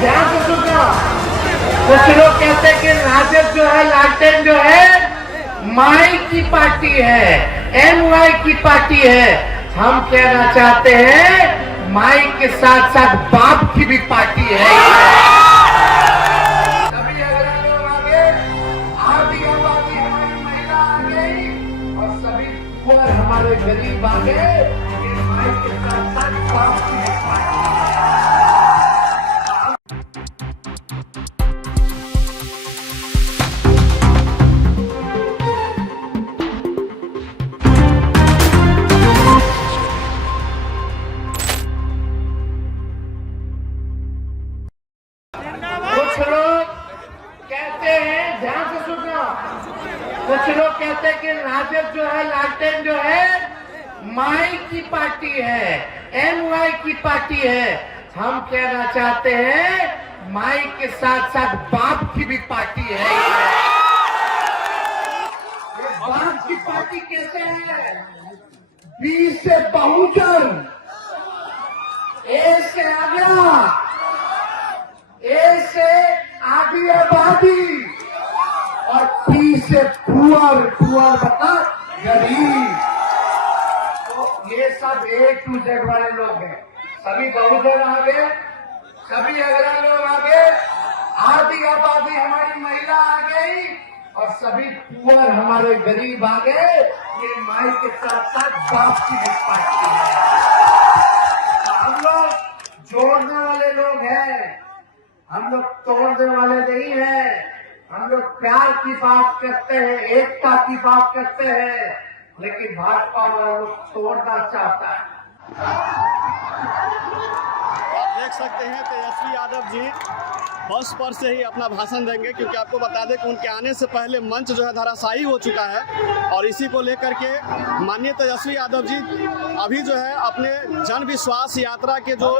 ध्यान से सुनना। कुछ लोग कहते हैं कि राजद जो है, लालटेन जो है माई की पार्टी है, एनवाई की पार्टी है। हम कहना चाहते हैं माई के साथ साथ बाप की भी पार्टी है। सभी अग्रणी लोग आगे, आर्थिक आबादी हमारी महिला आ गई और सभी कुंवर हमारे गरीब आ गए। ये माई के साथ साथ बाप की भी पार्टी है। कुछ लोग कहते हैं कि राजद जो है, लालटेन जो है माई की पार्टी है, एनवाई की पार्टी है। हम कहना चाहते हैं माई के साथ साथ बाप की भी पार्टी है। बाप की पार्टी कैसे है? बी से बहुजन, ए से आगरा, ए से आधी आबादी और पी से पुअर, पुअर मतलब गरीब। तो ये सब A to Z वाले लोग हैं। सभी बहुजन आ गए, सभी अग्रणी लोग आ गए, आधी आबादी हमारी महिला आ गई और सभी पुअर हमारे गरीब आ गए। ये माई के साथ साथ बाप की भी पार्टी है। हम लोग जोड़ने वाले लोग हैं, हम लोग तोड़ने वाले नहीं हैं। हम लोग प्यार की बात करते हैं, एकता की बात करते हैं, लेकिन भाजपा वाला लोग तोड़ना चाहता है। आप देख सकते हैं तेजस्वी यादव जी बस पर से ही अपना भाषण देंगे, क्योंकि आपको बता दें कि उनके आने से पहले मंच जो है धराशायी हो चुका है। और इसी को लेकर के माननीय तेजस्वी यादव जी अभी जो है अपने जन विश्वास यात्रा के जो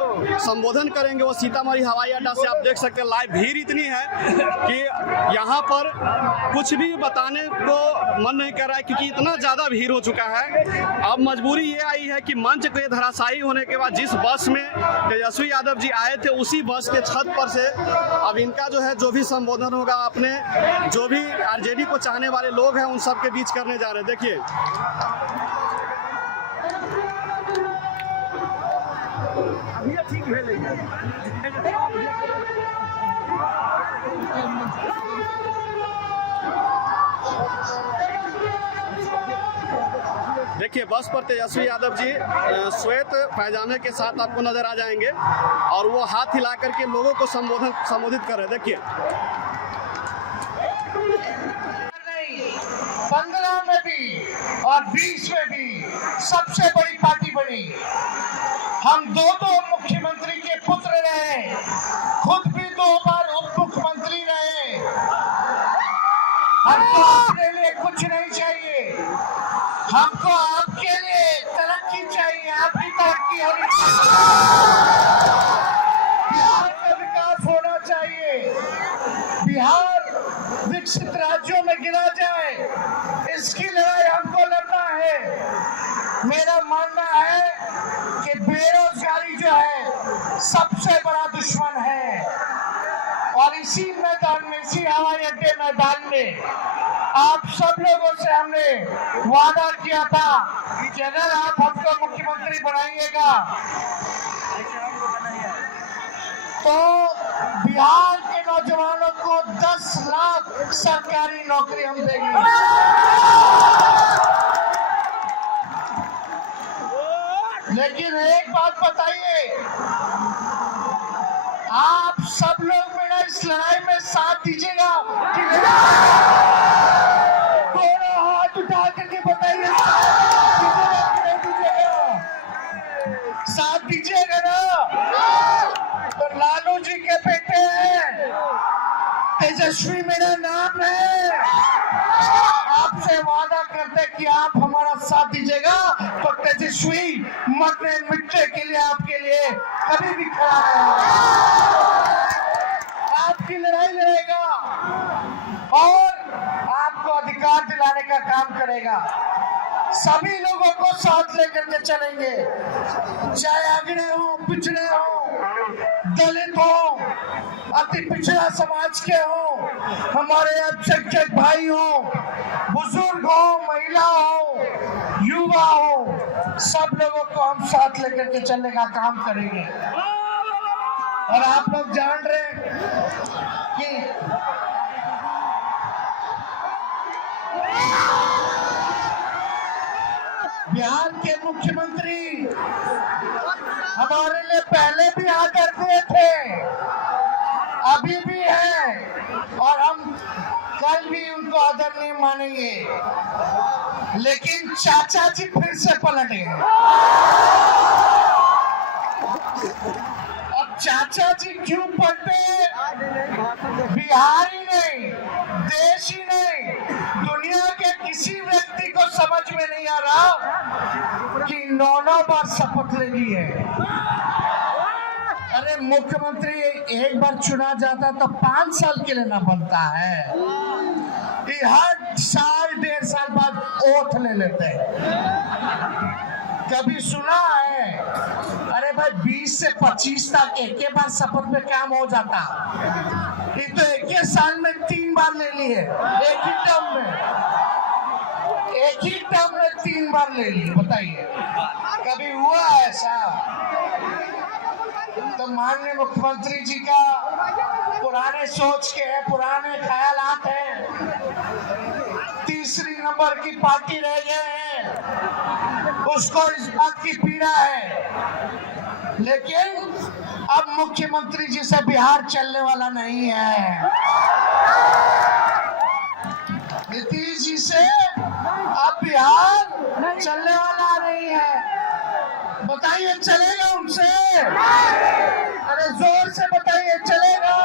संबोधन करेंगे वो सीतामढ़ी हवाई अड्डा से। आप देख सकते हैं लाइव भीड़ इतनी है कि यहाँ पर कुछ भी बताने को मन नहीं कर रहा है, क्योंकि इतना ज़्यादा भीड़ हो चुका है। अब मजबूरी ये आई है कि मंच के धराशायी होने के बाद जिस बस में तेजस्वी यादव जी आए थे उसी बस के छत पर से अब इनका जो है जो भी संबोधन होगा अपने जो भी आरजेडी को चाहने वाले लोग हैं उन सब के बीच करने जा रहे हैं। देखिए ठीक देखिए बस पर तेजस्वी यादव जी श्वेत पैजामे के साथ आपको नजर आ जाएंगे और वो हाथ हिला करके लोगों को संबोधित कर रहे हैं। देखिए 15 में भी और 20 में भी सबसे बड़ी पार्टी बनी। हम दो मुख्यमंत्री के पुत्र रहे, खुद भी 2 बार उप मुख्यमंत्री रहे। हमको अपने लिए कुछ नहीं चाहिए, हमको आपके लिए तरक्की चाहिए। आपकी तरक्की होनी चाहिए, बिहार का विकास होना चाहिए, बिहार विकसित राज्यों में गिना जाए, इसकी लड़ाई हमको लड़ना है। मेरा मानना है कि बेरोजगारी जो है सबसे बड़ा दुश्मन है और इसी मैदान में, इसी हवाई अड्डे मैदान में आप सब लोगों से हमने वादा किया था कि अगर आप हमको मुख्यमंत्री बनाइएगा तो बिहार के नौजवानों को 10 लाख सरकारी नौकरी हम देंगे। लेकिन एक बात बताइए, आप सब लोग मेरा इस लड़ाई में साथ दीजिएगा कि दोनों हाथ उठा करके बताइए साथ दीजिएगा ना। तो लालू जी के बेटे हैं, तेजस्वी मेरा नाम है। आपसे वादा करते कि आप हमारा साथ दीजिएगा तो तेजस्वी मरने मिटने के लिए आपके लिए कभी भी खड़ा रहेगा, आपकी लड़ाई लड़ेगा और आपको अधिकार दिलाने का काम करेगा। सभी लोगों को साथ लेकर के चलेंगे, चाहे अगड़े हो, पिछड़े हो, दलित हो, अति पिछड़ा समाज के हो, हमारे अल्पसंख्यक भाई हो, बुजुर्ग हो, महिला हो, युवा हो, सब लोगों को हम साथ लेकर के चलने का काम करेंगे। और आप लोग जान रहे हैं कि बिहार के मुख्यमंत्री हमारे लिए पहले भी आ करते थे, अभी भी है, और हम कल भी उनको आदरणीय मानेंगे, लेकिन चाचा जी फिर से पलटे। अब चाचा जी क्यों पलटे? बिहार ही नहीं, देश ही नहीं, दुनिया के किसी व्यक्ति को समझ में नहीं आ रहा कि 9 बार शपथ ले ली है। अरे मुख्यमंत्री एक बार चुना जाता तो 5 साल के लिए ना बनता है, ये हर साल 1.5 साल बाद ओथ ले लेते हैं। कभी सुना है? अरे भाई 20 से 25 तक एक बार शपथ में काम हो जाता, ये तो 1 साल में 3 बार ले ली है, एक ही टर्म में 3 बार ले ली। बताइए कभी हुआ ऐसा? तो माननीय मुख्यमंत्री जी का पुराने सोच के है, पुराने ख्यालात हैं, तीसरी नंबर की पार्टी रह गए हैं, उसको इस बात की पीड़ा है। लेकिन अब मुख्यमंत्री जी से बिहार चलने वाला नहीं है, नीतीश जी से अब बिहार चलने वाला नहीं है। बताइए चलेगा उनसे? अरे जोर से बताइए, चलेगा?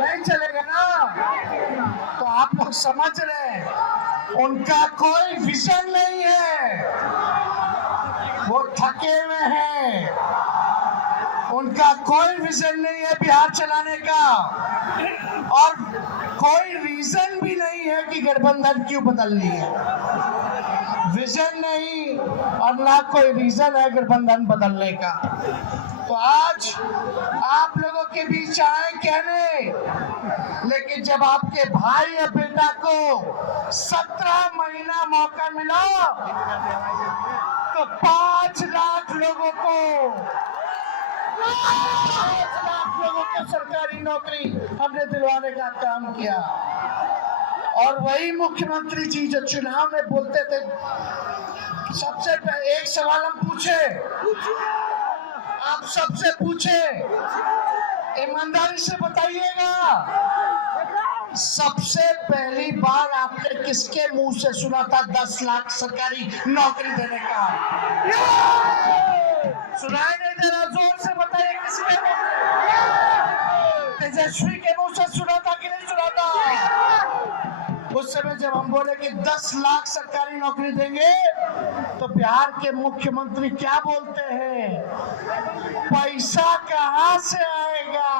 नहीं चलेगा ना। तो आप लोग समझ रहे हैं उनका कोई विजन नहीं है, वो थके हुए हैं, उनका कोई विजन नहीं है बिहार चलाने का, और कोई रीजन भी नहीं है कि गठबंधन क्यों बदल ली है। विजन नहीं और ना कोई रीजन है गठबंधन बदलने का। तो आज आप लोगों के बीच आए कहने, लेकिन जब आपके भाई या बेटा को 17 महीना मौका मिला तो 5 लाख लोगों को 5 लाख लोगों को सरकारी नौकरी हमने दिलवाने का काम किया। और वही मुख्यमंत्री जी जो चुनाव में बोलते थे, सबसे पहले एक सवाल हम पूछे, आप सबसे पूछे, ईमानदारी से बताइएगा, सबसे पहली बार आपने किसके मुंह से सुना था 10 लाख सरकारी नौकरी देने का? सुनाई नहीं दे रहा? जोर से बताइए किसके मुंह से? तेजस्वी के मुंह से सुना था कि नहीं सुना था? उस समय जब हम बोले कि 10 लाख सरकारी नौकरी देंगे तो बिहार के मुख्यमंत्री क्या बोलते हैं? पैसा कहां से आएगा?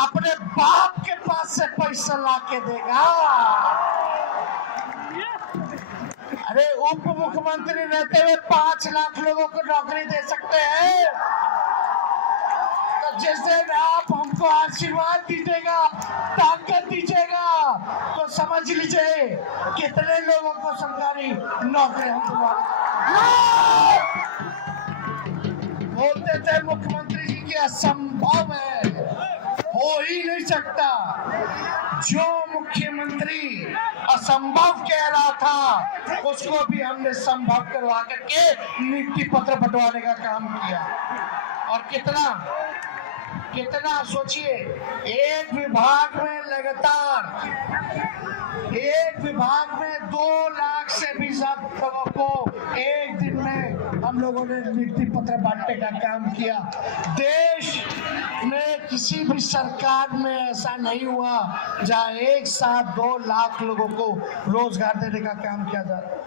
अपने बाप के पास से पैसा लाके देगा। अरे उप मुख्यमंत्री रहते हुए 5 लाख लोगों को नौकरी दे सकते हैं, तो जैसे आप हमको आशीर्वाद दीजिएगा, ताकत दीजिएगा, तो समझ लीजिए कितने लोगों को सरकारी नौकरी हम बोलते थे मुख्यमंत्री जी की असंभव है, हो ही नहीं सकता। जो मुख्यमंत्री असंभव कह रहा था उसको भी हमने संभव करवा करके नियुक्ति पत्र बंटवाने का काम किया। और कितना सोचिए, एक विभाग में लगातार, एक विभाग में 2 लाख से भी ज्यादा लोगों को एक दिन में हम लोगों ने नियुक्ति पत्र बांटने का काम किया। देश में किसी भी सरकार में ऐसा नहीं हुआ जहां एक साथ 2 लाख लोगों को रोजगार देने का काम किया जा रहा है।